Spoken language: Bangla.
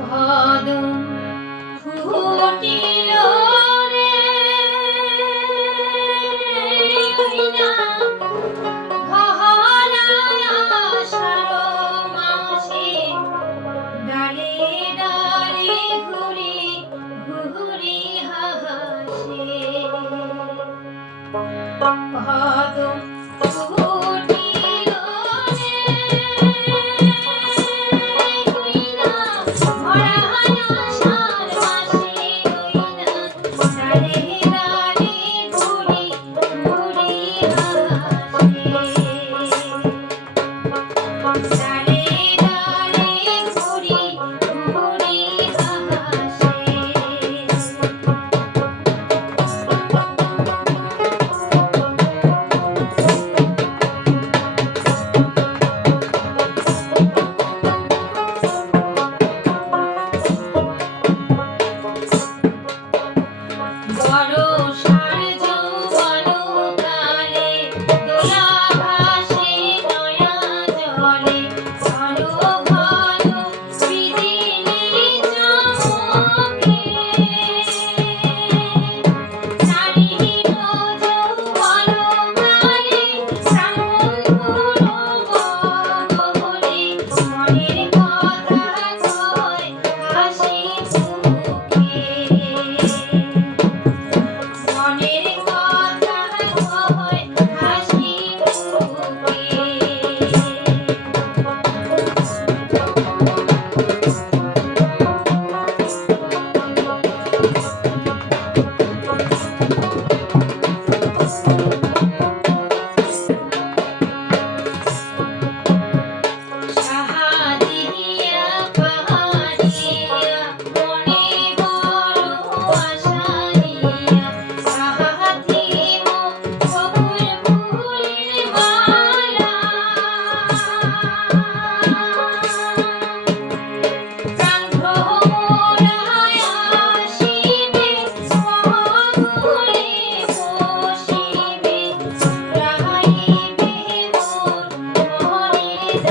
কদম ফুটিল রে না ভরা আষাঢ় মাসে ডালে ডালে ঘুরি ঘুরি হাসে কদম ফুটিল রে না ভরা আষাঢ় মাসে ডালে ডালে ঘুরি ঘুরি হাসে ডালে ডালে ঘুরি ঘুরি হাসে বরষার যৌবন কালে দোলা ভাসে নয়া জলে ঘন ঘন বিজলি চমকে নারীর যৌবন কালে প্রাণ বন্ধুর বলে মনের কথা কয় হাসি মুখে মনের কথা কয় হাসি মুখে সাহাদিয়া পাহাড়িয়া মনে বড় আশা নিয়া সাহাথিম বকুল ফুলের মালা প্রাণ ভ্রমরায় আসিবে মহাকুলে বসিবে রাহিবে মোর মনের